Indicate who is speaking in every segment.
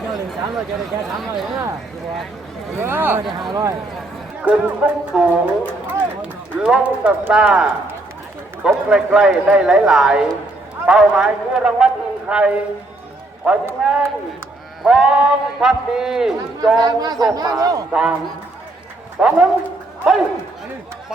Speaker 1: เจ้าหนึ่งสามร้อยเจ้าได้แค่สามร้อยนะเออได้ห้าร้อย
Speaker 2: ขึ้นสูงสูงลงตะซาตกใกล้ๆได้หลายๆ เป้าหมายคือรางวัลอิงไทยขอที่นั่นทองพักดีจงสมมาสามสองหนึ่งไป
Speaker 3: ไป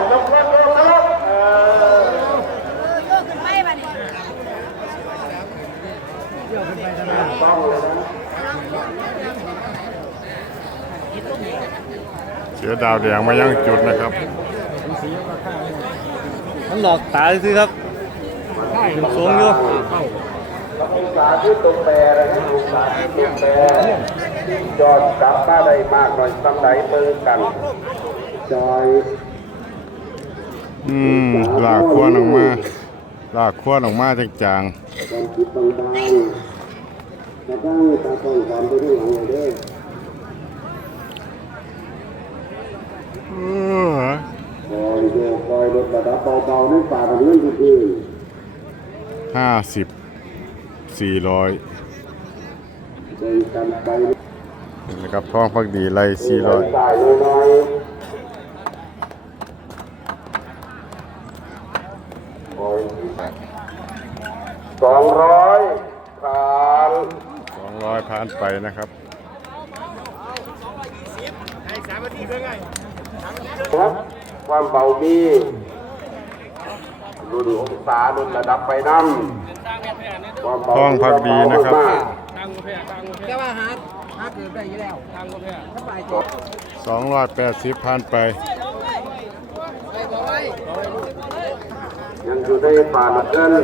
Speaker 2: ต้องเลยนะ
Speaker 4: เสือดาวแดงมายังจุดนะครับ
Speaker 1: มันหลอกตาซื้อครับถึงสูงอยู่
Speaker 2: องศาที่ตรงแปรนะครับองศาที่ตรงแปรยอดกลับมาได้มากหน่อยสำไหนเบิ่งกันจอย
Speaker 4: อืมลากควนออกมาลากควนออกมาจจาง
Speaker 2: ความคิดบางๆแล้วก็ตาต้องความไปที่หลังเลยเด้อ
Speaker 4: ๆเออ
Speaker 2: คอยโยกคอยลดระดับเบาๆในป่าแบบนี้ทุกที
Speaker 4: ห้าสิบสี่ร้อย
Speaker 2: เดินกันไป
Speaker 4: นะครับท้องพักดีไล่สี่ร้อย
Speaker 2: สายน้อยคอยสองร้อยขาน
Speaker 4: สอง ร้อยผ่านไปนะครับ
Speaker 2: ครับความเบามีรุ่นองศารุ่นระดับไปน้ำความเบา
Speaker 4: ท้องพักดีนะครับ
Speaker 1: แต่ว่าหาหาเกิดได้อยู่แล้วทางก็แพ้สบายใจ
Speaker 4: สองร้อยแปดสิบผ่านไป
Speaker 2: ยังอยู่ในป่าละเกิน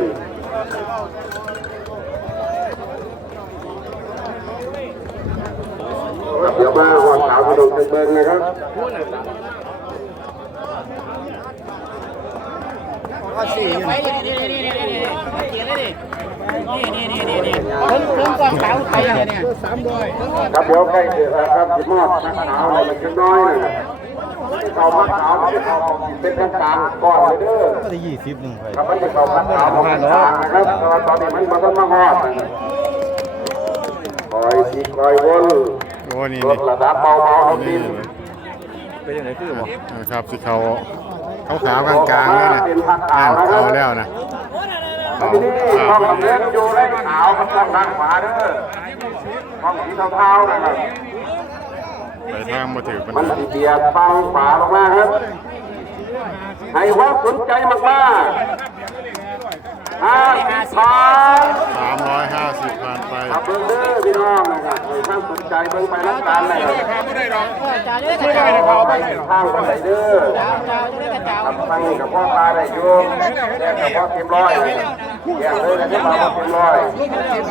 Speaker 2: เดี๋ยวมา หัวขาวกระดงเบิงนะครับ
Speaker 1: ไปนี่นี่นี่นี่นี่นี่นี่นี่นี่นี่ถึงถึงกองสาวไทยเนี่ยเนี่ยสามร้อย
Speaker 2: ครับเดี๋ยวใกล้เสร็จแล้วครับสิมอบนักขาวอะไรมันจะน้อยนะครับเขาพักขาวมันจะเขาเป็นทางการก่อนเลยเด้อ
Speaker 3: ก็ได้ยี่สิบหนึ่งไป
Speaker 2: ครับมันจะเขาพักขาวของทางการนะครับต่ว่าตอนนี้มันมาต้องมาฮอดนะครับคอยสิคอยวน
Speaker 4: โอ้นี่
Speaker 2: ล
Speaker 4: นี่
Speaker 2: ดระดับเบาๆเอาดิ
Speaker 4: นี่
Speaker 2: น
Speaker 3: เป็นยังไงคือบ่
Speaker 4: นะครับสิเขาเขาขาวกลางๆนี่นะนั่นเขาแล้วนะเขา
Speaker 2: ทีนี้
Speaker 4: ขาว
Speaker 2: ความสำเร็จอยู่ในขาวมันต้องด้านขวาเด้อความสีเทาๆนะครับ
Speaker 4: ไปทางมาถือปัน
Speaker 2: มัน
Speaker 4: ได
Speaker 2: สีเบียดฟังขวาลงมาครับให้ว่าสนใจมากๆ เบิ่งไปน้ำตาลไหลไม่
Speaker 1: ได้หรอก
Speaker 2: ไม่ได้เขาไม่ได้หรอ
Speaker 1: กทางคนไหนเด้อ
Speaker 2: ทำฟังกับพ่อปลาได้ยุ่งแยกกับพ่อเต็มร้อยแยกเลยกับที่มาเต็มร้อย
Speaker 1: มีอยู่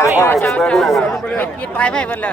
Speaker 1: างพ่อให้เบิ่งไปไม่เบย